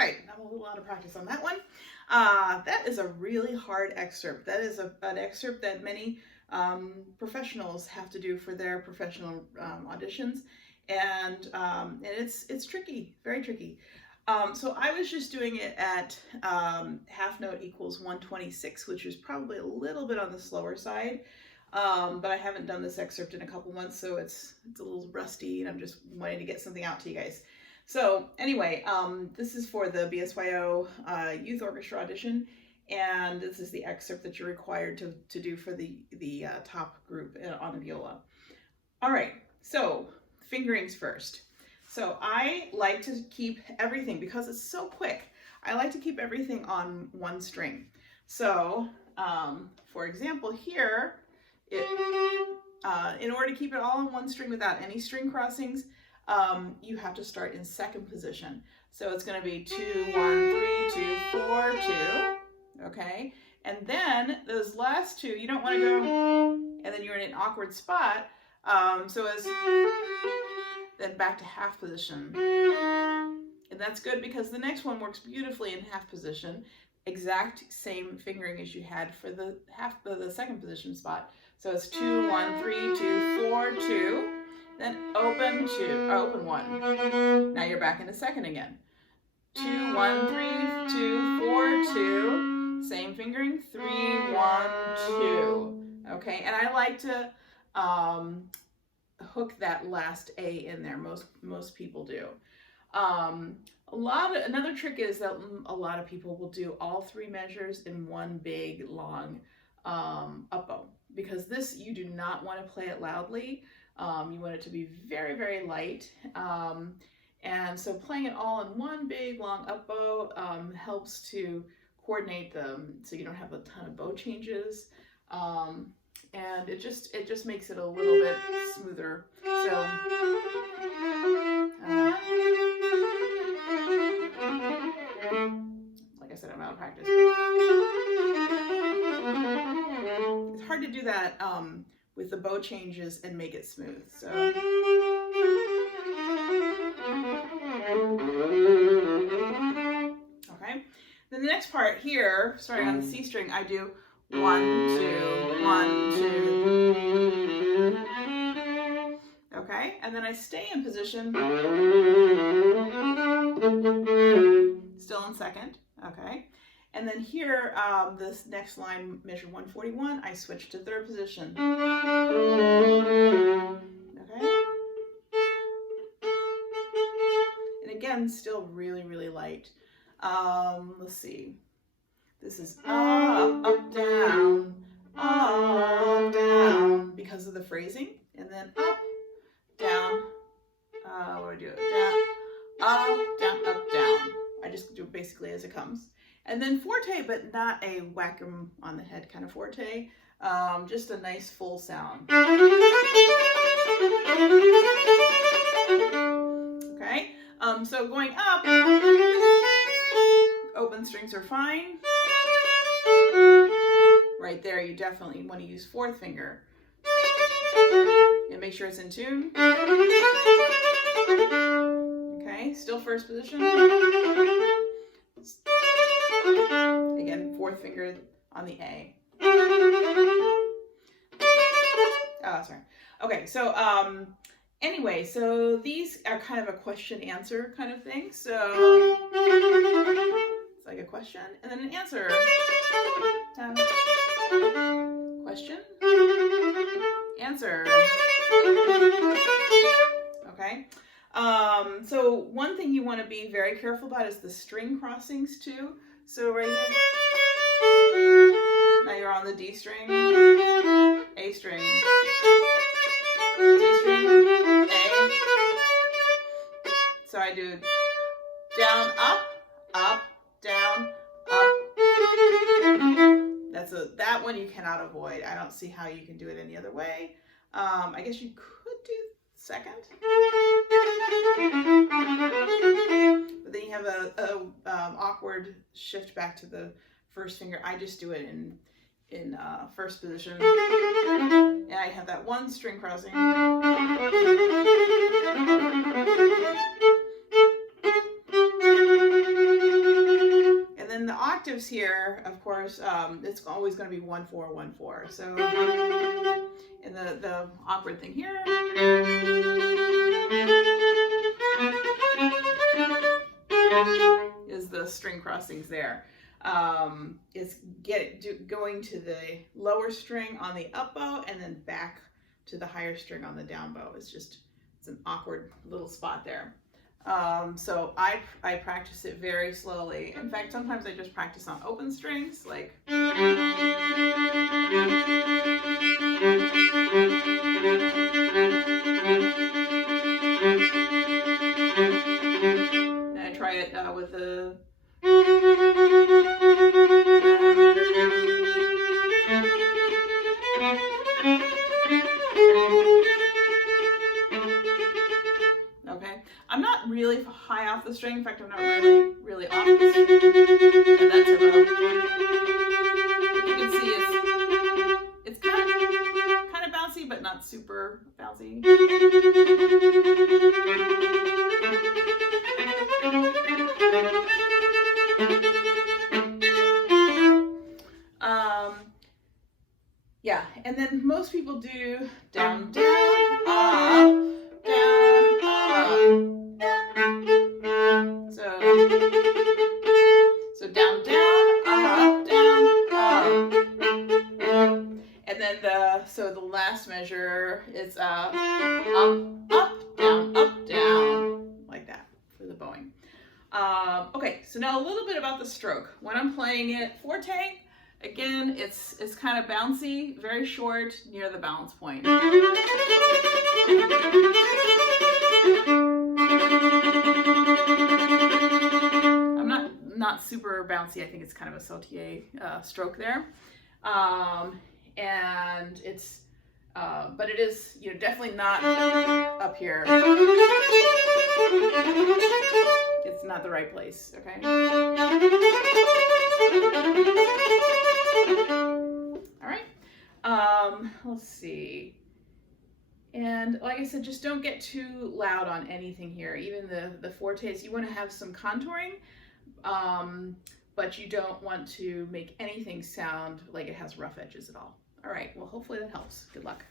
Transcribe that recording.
right, I'm a little out of practice on that one. That is a really hard excerpt. That is an excerpt that many professionals have to do for their professional auditions, and it's tricky, very tricky. So I was just doing it at half note equals 126, which is probably a little bit on the slower side. But I haven't done this excerpt in a couple months, so it's a little rusty, and I'm just wanting to get something out to you guys. So anyway, this is for the BSYO Youth Orchestra audition, and this is the excerpt that you're required to do for the top group on the viola. All right, so fingerings first. So I like to keep everything, because it's so quick, I like to keep everything on one string. So for example here, in order to keep it all on one string without any string crossings, you have to start in second position. So it's going to be 2, 1, 3, 2, 4, 2. Okay, and then those last two, you don't want to go, and then you're in an awkward spot. So as then back to half position, and that's good because the next one works beautifully in half position. Exact same fingering as you had for the second position spot. So it's 2, 1, 3, 2, 4, 2. Then open 2, open 1. Now you're back into second again. 2, 1, 3, 2, 4, 2. Same fingering. 3, 1, 2. Okay, and I like to hook that last A in there. Most people do. Another trick is that a lot of people will do all three measures in one big long up bow, because this, you do not want to play it loudly. You want it to be very, very light. And so playing it all in one big long up bow helps to coordinate them so you don't have a ton of bow changes. And it just makes it a little bit smoother. So like I said, I'm out of practice. It's hard to do that with the bow changes and make it smooth. So okay. Then the next part here, starting on the C string, I do 1, 2, 1, 2. Okay, and then I stay in position, still in second. Okay, and then here, this next line, measure 141, I switch to third position. Okay, and again, still really, really light. Let's see. This is up, up, down, because of the phrasing, and then up, down. What do I do? Down, up, down. I just do it basically as it comes. And then forte, but not a whack 'em on the head kind of forte. Just a nice full sound. Okay. So going up, open strings are fine. Right there, you definitely want to use fourth finger. And make sure it's in tune. Okay, still first position. Again, fourth finger on the A. Oh, sorry. Okay, so anyway, so these are kind of a question-answer kind of thing. So it's like a question and then an answer. Question, answer. Okay. So one thing you want to be very careful about is the string crossings too. So right here, now you're on the D string, A string, D string, A. So I do down, up, up, down, up. That one you cannot avoid. I don't see how you can do it any other way. I guess you could do second, but then you have a awkward shift back to the first finger. I just do it in first position, and I have that one string crossing. And then the octaves here, of course, it's always going to be 1 4 1 4. So, and the awkward thing here is the string crossings there. It's going to the lower string on the up bow and then back to the higher string on the down bow. It's an awkward little spot there. So I practice it very slowly. In fact, sometimes I just practice on open strings, like. And I try it with the. Okay, I'm not really high off the string. In fact, I'm not really off the string. And that's about. You can see it's kind of bouncy, but not super bouncy. Yeah, and then most people do down, down, up, down, up. So down, down, up, down, up. And then the last measure is up, down, like that for the bowing. Okay, so now a little bit about the stroke. When I'm playing it forte, again, it's kind of bouncy, very short, near the balance point. I'm not super bouncy. I think it's kind of a sautier stroke there, and it's but it is definitely not up here. It's not the right place. Okay. All right. Let's see. And like I said, just don't get too loud on anything here. Even the fortes, you want to have some contouring, but you don't want to make anything sound like it has rough edges at all. All right. Well, hopefully that helps. Good luck.